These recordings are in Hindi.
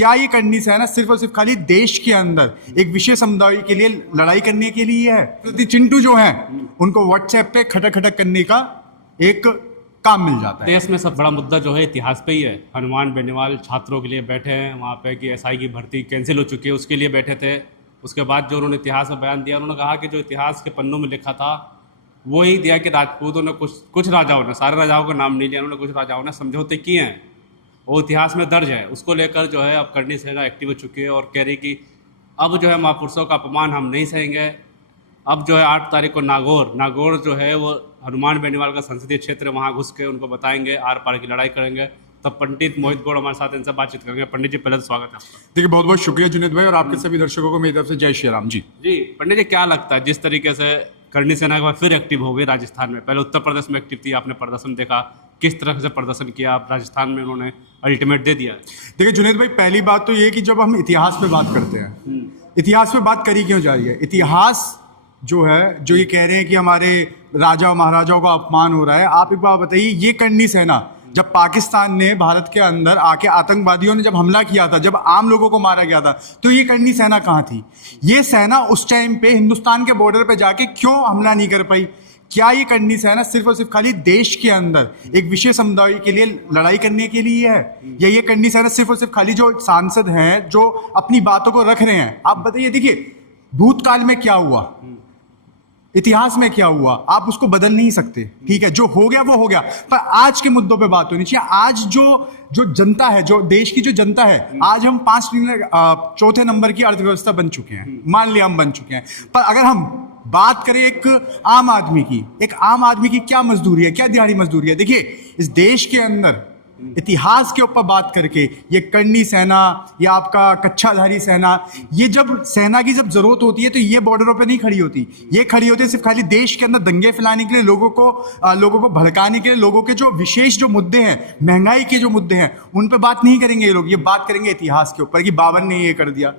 क्या ये करनी है ना सिर्फ और सिर्फ खाली देश के अंदर एक विशेष समुदाय के लिए लड़ाई करने के लिए है? तो चिंटू जो है उनको व्हाट्सएप पे खटक खटक करने का एक काम मिल जाता है। देश में सब बड़ा मुद्दा जो है इतिहास पे ही है। हनुमान बेनीवाल छात्रों के लिए बैठे हैं वहाँ पे कि एसआई की भर्ती कैंसिल हो चुकी है, उसके लिए बैठे थे। उसके बाद जो उन्होंने इतिहास में बयान दिया, उन्होंने कहा कि जो इतिहास के पन्नों में लिखा था वो ही दिया कि राजपूतों ने कुछ राजाओं ने, सारे राजाओं का नाम नहीं लिया उन्होंने, कुछ राजाओं ने समझौते किए हैं, वो इतिहास में दर्ज है। उसको लेकर जो है अब करणी सेना एक्टिव हो चुकी है और कह रही कि अब जो है महापुरुषों का अपमान हम नहीं सहेंगे। अब जो है 8 तारीख को नागौर जो है वो हनुमान बेनीवाल का संसदीय क्षेत्र है, वहाँ घुस के उनको बताएंगे, आर पार की लड़ाई करेंगे। तब पंडित मोहित गौड़ हमारे साथ इनसे बातचीत करेंगे। पंडित जी पहले तो स्वागत है आपका। देखिए बहुत बहुत शुक्रिया जुनेद भाई और आपके सभी दर्शकों को मेरी तरफ से जय श्री राम। जी पंडित जी क्या लगता है जिस तरीके से करणी सेना के बाद फिर एक्टिव हो गई राजस्थान में, पहले उत्तर प्रदेश में एक्टिव थी, आपने प्रदर्शन देखा, किस तरह से प्रदर्शन किया, आप राजस्थान में उन्होंने अल्टीमेट दे दिया? देखिए जुनेद भाई पहली बात तो ये कि जब हम इतिहास पे बात करते हैं, इतिहास पे बात करी क्यों जा रही है? इतिहास जो है जो ये कह रहे हैं कि हमारे राजा और महाराजाओं का अपमान हो रहा है, आप एक बात बताइए, ये करणी सेना जब पाकिस्तान ने भारत के अंदर आके आतंकवादियों ने जब हमला किया था, जब आम लोगों को मारा गया था, तो ये करणी सेना कहाँ थी? ये सेना उस टाइम पे हिंदुस्तान के बॉर्डर पे जाके क्यों हमला नहीं कर पाई? क्या ये करनी सेना सिर्फ और सिर्फ खाली देश के अंदर एक विशेष समुदाय के लिए लड़ाई करने के लिए है, या ये करनी सेना सिर्फ और सिर्फ खाली जो सांसद हैं जो अपनी बातों को रख रहे हैं? आप बताइए, देखिए भूतकाल में क्या हुआ, इतिहास में क्या हुआ, आप उसको बदल नहीं सकते, ठीक है, जो हो गया वो हो गया, पर आज के मुद्दों पे बात होनी चाहिए। आज जो जनता है, जो देश की जो जनता है, आज हम 4थे नंबर की अर्थव्यवस्था बन चुके हैं, मान लिया हम बन चुके हैं, पर अगर हम बात करें एक आम आदमी की क्या मजदूरी है, क्या दिहाड़ी मजदूरी है? देखिए इस देश के अंदर इतिहास के ऊपर बात करके ये करणी सेना या आपका कच्छाधारी सेना, ये जब सेना की जब जरूरत होती है तो ये बॉर्डरों पे नहीं खड़ी होती, ये खड़ी होती है सिर्फ खाली देश के अंदर दंगे फैलाने के लिए, लोगों को भड़काने के लिए, लोगों के जो विशेष जो मुद्दे हैं, महंगाई के जो मुद्दे हैं, उन पे बात नहीं करेंगे ये लोग। ये बात करेंगे इतिहास के ऊपर कि बाबर ने ये कर दिया,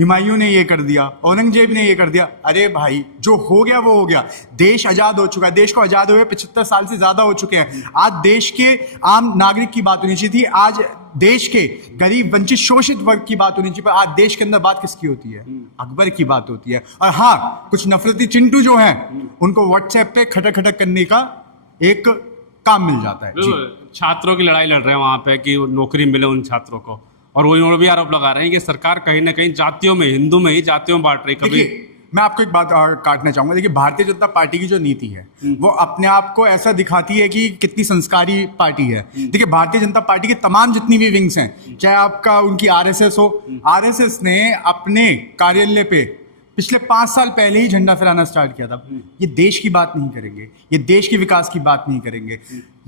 हुमायूं ने ये कर दिया, औरंगजेब ने ये कर दिया। अरे भाई जो हो गया वो हो गया, देश आजाद हो चुका है, देश को आजाद हुए 75 साल से ज्यादा हो चुके हैं। आज देश के आम नागरिक की बात होनी चाहिए थी, आज देश के गरीब वंचित शोषित वर्ग की बात होनी चाहिए, पर आज देश के अंदर बात किसकी होती है? अकबर की बात होती है। और हाँ, कुछ नफरती चिंटू जो है उनको व्हाट्सएप पे खटक खटक करने का एक काम मिल जाता है। छात्रों की लड़ाई लड़ रहे हैं वहां पे कि नौकरी मिले उन छात्रों को, और वो भी आरोप लगा रहे हैं कि सरकार कहीं ना कहीं जातियों में, हिंदू में ही जातियों में बांट रही। कभी मैं आपको एक बात काटना चाहूंगा, देखिए भारतीय जनता पार्टी की जो नीति है वो अपने आप को ऐसा दिखाती है कि कितनी संस्कारी पार्टी है। देखिए भारतीय जनता पार्टी की तमाम जितनी भी विंग्स हैं, चाहे आपका उनकी आरएसएस हो, आरएसएस ने अपने कार्यालय पे पिछले 5 साल पहले ही झंडा फहराना स्टार्ट किया था। ये देश की बात नहीं करेंगे, ये देश के विकास की बात नहीं करेंगे,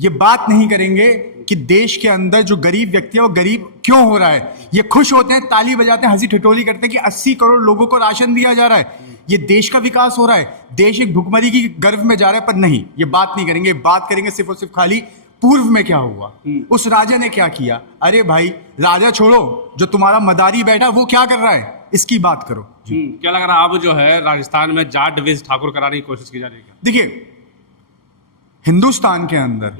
ये बात नहीं करेंगे कि देश के अंदर जो गरीब व्यक्ति है वो गरीब क्यों हो रहा है। ये खुश होते हैं, ताली बजाते हैं, हंसी ठिठोली करते हैं कि 80 करोड़ लोगों को राशन दिया जा रहा है, ये देश का विकास हो रहा है, देश एक भुखमरी की गर्भ में जा रहा है। पर नहीं, ये बात नहीं करेंगे, बात करेंगे सिर्फ और सिर्फ खाली पूर्व में क्या हुआ, उस राजा ने क्या किया। अरे भाई राजा छोड़ो, जो तुम्हारा मदारी बैठा वो क्या कर रहा है, इसकी बात करो। क्या लग रहा है अब जो है राजस्थान में जाट डिवीज ठाकुर कराने की कोशिश की जा रही है? देखिए हिंदुस्तान के अंदर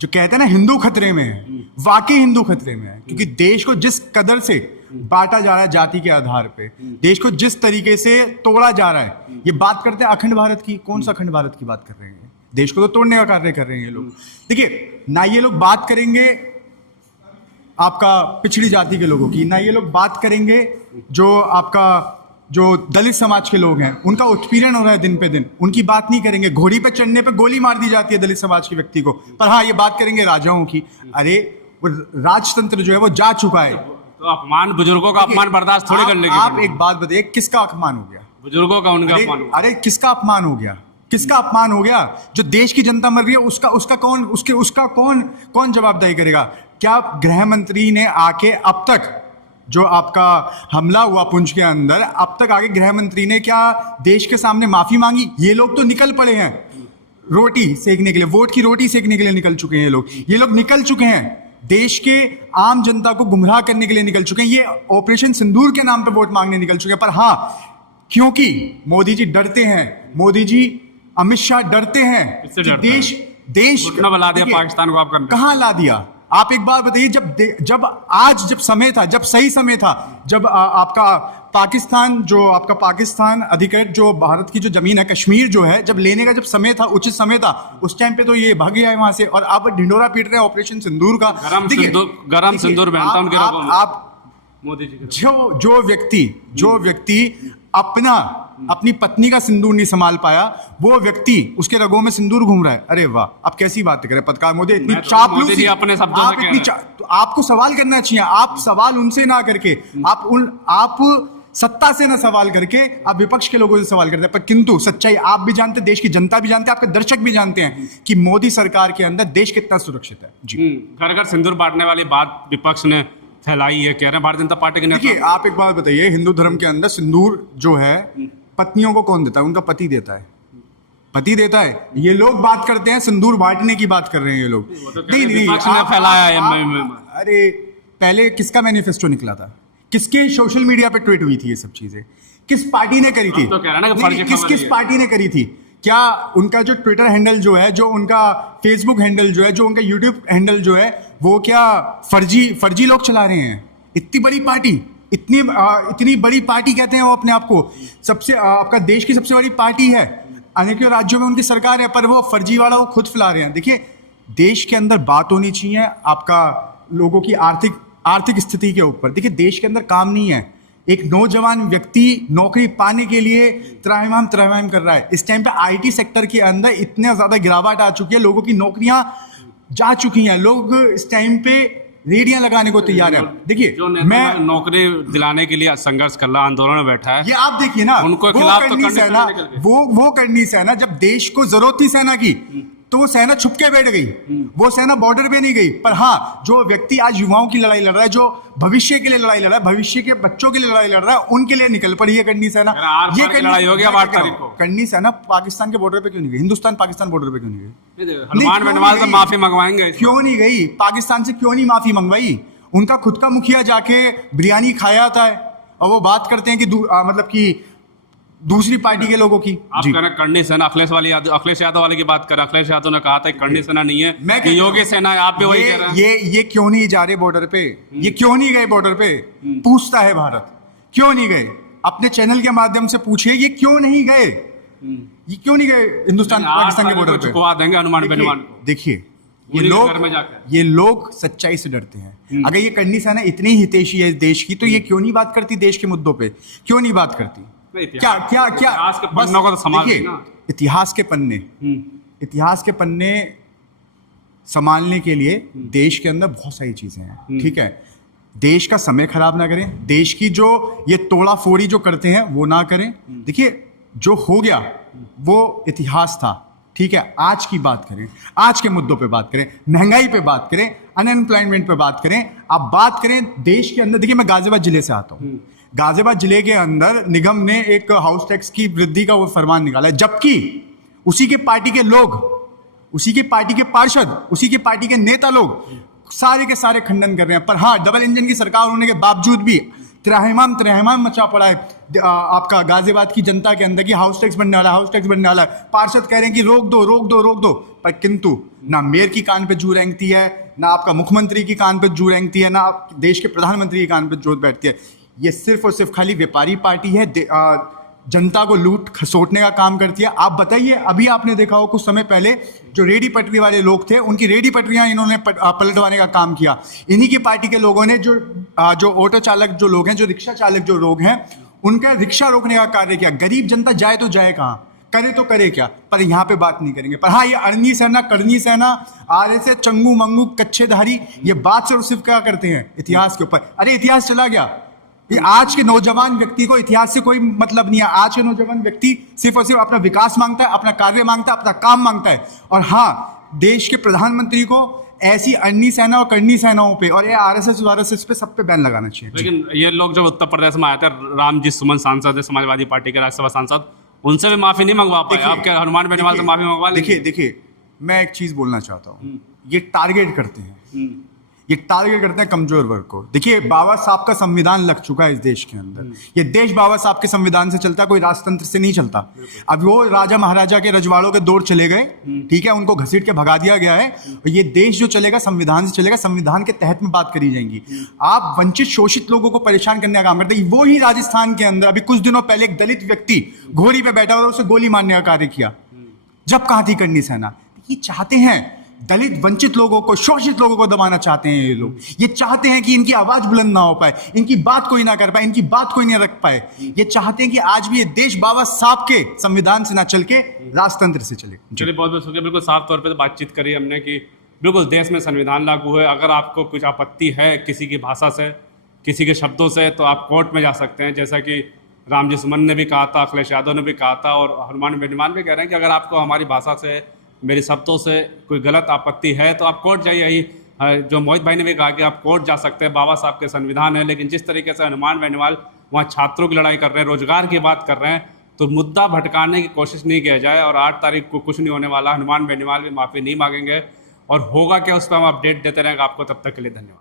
जो कहते हैं ना हिंदू खतरे में है, वाकई हिंदू खतरे में है, क्योंकि देश को जिस कदर से बांटा जा रहा है जाति के आधार पे, देश को जिस तरीके से तोड़ा जा रहा है। ये बात करते हैं अखंड भारत की, कौन सा अखंड भारत की बात कर रहे हैं? देश को तो तोड़ने का कार्य कर रहे हैं ये लोग। देखिए ना ये लोग बात करेंगे आपका पिछड़ी जाति के लोगों की, ना ये लोग बात करेंगे जो आपका जो दलित समाज के लोग हैं, उनका उत्पीड़न हो रहा है दिन पे दिन, उनकी बात नहीं करेंगे। घोड़ी पे चढ़ने पे गोली मार दी जाती है दलित समाज के व्यक्ति को, पर हाँ ये बात करेंगे राजाओं की। अरे वो राजतंत्र जो है वो जा चुका है, तो अपमान, बुजुर्गों का अपमान बर्दाश्त थोड़ी करने की। आप एक बात बताइए, किसका अपमान हो गया? बुजुर्गों का, उनका अपमान। अरे किसका अपमान हो गया? किसका अपमान हो गया? जो देश की जनता मर रही है उसका कौन जवाबदेही करेगा? क्या गृह मंत्री ने आके अब तक जो आपका हमला हुआ पुंछ के अंदर, अब तक आगे गृह मंत्री ने क्या देश के सामने माफी मांगी? ये लोग तो निकल पड़े हैं रोटी सेकने के लिए, वोट की रोटी सेकने के लिए निकल चुके हैं ये लोग निकल चुके हैं, देश के आम जनता को गुमराह करने के लिए निकल चुके हैं, ये ऑपरेशन सिंदूर के नाम पे वोट मांगने निकल चुके हैं। पर हाँ, क्योंकि मोदी जी डरते हैं, मोदी जी अमित शाह डरते हैं कि देश ला दिया पाकिस्तान को। आप कहाँ ला दिया? आप एक बात बताइए, जब समय था, जब सही समय था, जब आपका पाकिस्तान अधिकृत जो भारत की जो जमीन है, कश्मीर जो है, जब लेने का जब समय था, उचित समय था, उस टाइम पे तो ये भाग गया है वहां से, और आप ढिंडोरा पीट रहे हैं ऑपरेशन सिंदूर का। गरम सिंदूर पहनता उनके रगों में। आप मोदी जी जो व्यक्ति अपनी पत्नी का सिंदूर नहीं संभाल पाया, वो व्यक्ति उसके रगों में सिंदूर घूम रहा है। अरे वाह, आप कैसी बात करें पत्रकार मोदी, इतनी चापलूसी अपने शब्दों से कह रहे हैं। तो आपको सवाल करना चाहिए, आप सवाल उनसे ना करके, आप सत्ता से ना सवाल करके आप विपक्ष के लोगों से सवाल करते हैं। पर किंतु सच्चाई आप भी जानते हैं, देश की जनता भी जानते हैं, आपके दर्शक भी जानते हैं कि मोदी सरकार के अंदर देश कितना सुरक्षित है। जी, घर घर सिंदूर बांटने वाली बात विपक्ष ने फैलाई है, कह रहे हैं भारतीय जनता पार्टी के नेता। देखिए, आप एक बात बताइए, हिंदू धर्म के अंदर सिंदूर जो है पत्नियों को कौन देता है? उनका पति देता है, पति देता है। ये लोग बात करते हैं सिंदूर बांटने की, बात कर रहे हैं ये लोग। नहीं, फैलाया है। अरे पहले किसका मैनिफेस्टो निकला था? किसके सोशल मीडिया पे ट्वीट हुई थी ये सब चीजें? किस पार्टी ने करी थी? तो कह रहा है ना कि किस पार्टी ने करी थी? क्या उनका जो ट्विटर हैंडल जो है, जो उनका फेसबुक हैंडल जो है, जो उनका यूट्यूब हैंडल जो है, वो क्या फर्जी लोग चला रहे हैं? इतनी बड़ी पार्टी, इतनी बड़ी पार्टी कहते हैं वो अपने आप को, सबसे आपका देश की सबसे बड़ी पार्टी है, अनेकों राज्यों में उनकी सरकार है, पर वो फर्जी वाला वो खुद फैला रहे हैं। देखिए, देश के अंदर बात होनी चाहिए आपका लोगों की आर्थिक स्थिति के ऊपर। देखिए, देश के अंदर काम नहीं है, एक नौजवान व्यक्ति नौकरी पाने के लिए त्राहिमाम कर रहा है। इस टाइम पे आईटी सेक्टर के अंदर इतने ज्यादा गिरावट आ चुकी है, लोगों की नौकरियां जा चुकी हैं, लोग इस टाइम पे रेडियां लगाने को तैयार है। देखिए, मैं नौकरी दिलाने के लिए संघर्ष कर रहा, आंदोलन में बैठा है, ये आप देखिए ना, उनको खिलाफ तो वो करनी सेना, जब देश को जरूरत थी सेना की, तो वो सेना छुप के बैठ गई, वो सेना बॉर्डर पे नहीं गई। पर हाँ, जो व्यक्ति आज युवाओं की लड़ाई लड़ रहा है, जो भविष्य के लिए लड़ाई लड़ रहा है, भविष्य के बच्चों के लिए लड़ाई लड़ रहा है, उनके लिए निकल पड़ी है करनी सेना। ये लड़ाई हो गया 8 तारीख को। करनी सेना पाकिस्तान के बॉर्डर पे क्यों नहीं गई? हिंदुस्तान पाकिस्तान बॉर्डर पे क्यों नहीं गई? हनुमान बेनीवाल से माफी मंगवाएंगे, क्यों नहीं गई? पाकिस्तान से क्यों नहीं माफी मंगवाई? उनका खुद का मुखिया जाके बिरयानी खाया था, और वो बात करते हैं कि मतलब कि दूसरी पार्टी के लोगों की। आप कह रहे हैं करनी सेना, अखिलेश यादव वाले की बात कर रहे हैं। अखिलेश यादव ने कहा था करनी सेना नहीं है, मैं योगी सेना है। आप भी वही कह रहे हैं। ये क्यों नहीं जा रहे बॉर्डर पे? ये क्यों नहीं गए बॉर्डर पे? पूछता है भारत, क्यों नहीं गए? अपने चैनल के माध्यम से पूछिए, ये क्यों नहीं गए? ये क्यों नहीं गए हिंदुस्तान पाकिस्तान के बॉर्डर पे? चुकवा देंगे हनुमान बेनीवाल को। देखिए, ये लोग सच्चाई से डरते हैं। अगर ये करनी सेना इतनी हितैषी है देश की, तो ये क्यों नहीं बात करती देश के मुद्दों पे? क्यों नहीं बात करती? क्या इतिहास के पन्ने संभालने के लिए देश के अंदर बहुत सारी चीजें हैं, ठीक है? देश का समय खराब ना करें, देश की जो ये तोड़ा फोड़ी जो करते हैं वो ना करें। देखिए, जो हो गया वो इतिहास था, ठीक है? आज की बात करें, आज के मुद्दों पे बात करें, महंगाई पे बात करें, अनएम्प्लॉयमेंट पे बात करें, आप बात करें देश के अंदर। देखिए, मैं गाजियाबाद जिले से आता हूँ। गाजियाबाद जिले के अंदर निगम ने एक हाउस टैक्स की वृद्धि का वो फरमान निकाला है, जबकि उसी के पार्टी के लोग, उसी की पार्टी के पार्षद, उसी की पार्टी के नेता लोग सारे के सारे खंडन कर रहे हैं। पर हाँ, डबल इंजन की सरकार होने के बावजूद भी त्राहिमाम मचा पड़ा है आपका गाजियाबाद की जनता के अंदर कि हाउस टैक्स बनने वाला है। पार्षद कह रहे हैं कि रोक दो, पर किंतु ना मेयर की कान पे जू रेंगती है, ना आपका मुख्यमंत्री की कान पे जू रेंगती है, ना देश के प्रधानमंत्री की कान पे जोत बैठती है। ये सिर्फ और सिर्फ खाली व्यापारी पार्टी है, जनता को लूट खसोटने का काम करती है। आप बताइए, अभी आपने देखा हो कुछ समय पहले जो रेडी पटरी वाले लोग थे, उनकी रेडी पटरियां इन्होंने पलटवाने का काम किया। इन्हीं की पार्टी के लोगों ने जो ऑटो चालक जो लोग हैं, जो रिक्शा चालक जो लोग हैं, उनका रिक्शा रोकने का कार्य किया। गरीब जनता जाए तो जाए कहाँ, करे तो करे क्या? पर यहाँ पे बात नहीं करेंगे। पर हाँ, ये अरनी सेना, करनी सेना, RSS, चंगू मंगू कच्चेधारी, ये बात सिर्फ क्या करते हैं इतिहास के ऊपर। अरे इतिहास चला गया, आज के नौजवान व्यक्ति को इतिहास से कोई मतलब नहीं है। आज के नौजवान व्यक्ति सिर्फ और सिर्फ अपना विकास मांगता है, अपना कार्य मांगता है, अपना काम मांगता है। और हाँ, देश के प्रधानमंत्री को ऐसी अन्नी सेना और करनी सेनाओं पे और ये RSS पे सब पे बैन लगाना चाहिए। लेकिन ये लोग जब उत्तर प्रदेश में आए थे, रामजी सुमन सांसद है, समाजवादी पार्टी के राज्यसभा सांसद, उनसे भी माफी नहीं मंगवा पाए। आप क्या हनुमान बेनीवाल से माफी मंगवा? देखिए, मैं एक चीज बोलना चाहता हूँ, ये टारगेट करते हैं, ये टारगेट करते हैं कमजोर वर्ग को। देखिए बाबा साहब का संविधान लग चुका है इस देश के अंदर, ये देश बाबा साहब के संविधान से चलता है, कोई राजतंत्र से नहीं चलता। अब वो राजा महाराजा के रजवाड़ों के दौर चले गए, ठीक है, उनको घसीट के भगा दिया गया है, और ये देश जो चलेगा संविधान से चलेगा, संविधान के तहत में बात करी जाएंगी। आप वंचित शोषित लोगों को परेशान करने का काम करते हैं। वो ही राजस्थान के अंदर अभी कुछ दिनों पहले एक दलित व्यक्ति घोड़ी पे बैठा हुआ, उसे गोली मारने का कार्य किया, जब कहां थी करनी सेना। ये चाहते हैं दलित वंचित लोगों को, शोषित लोगों को दबाना चाहते हैं ये लोग। ये चाहते हैं कि इनकी आवाज बुलंद ना हो पाए, इनकी बात कोई ना कर पाए, इनकी बात कोई ना रख पाए। ये चाहते हैं कि आज भी ये देश बाबा साहब के संविधान से ना चल के राजतंत्र से चले। चलिए बहुत बहुत शुक्रिया। बिल्कुल साफ तौर पे तो बातचीत करी हमने कि बिल्कुल देश में संविधान लागू है, अगर आपको कुछ आपत्ति है किसी की भाषा से, किसी के शब्दों से, तो आप कोर्ट में जा सकते हैं, जैसा कि रामजी सुमन ने भी कहा था, अखिलेश यादव ने भी कहा था, और हनुमान बेनीवाल भी कह रहे हैं कि अगर आपको हमारी भाषा से, मेरे शब्दों से कोई गलत आपत्ति है तो आप कोर्ट जाइए। यही जो मोहित भाई ने भी कहा कि आप कोर्ट जा सकते हैं, बाबा साहब के संविधान है। लेकिन जिस तरीके से हनुमान बेनीवाल वहाँ छात्रों की लड़ाई कर रहे हैं, रोजगार की बात कर रहे हैं, तो मुद्दा भटकाने की कोशिश नहीं किया जाए। और 8 तारीख को कुछ नहीं होने वाला, हनुमान बेनीवाल भी माफ़ी नहीं मांगेंगे, और होगा क्या उस पर हम अपडेट देते रहेंगे आपको। तब तक के लिए धन्यवाद।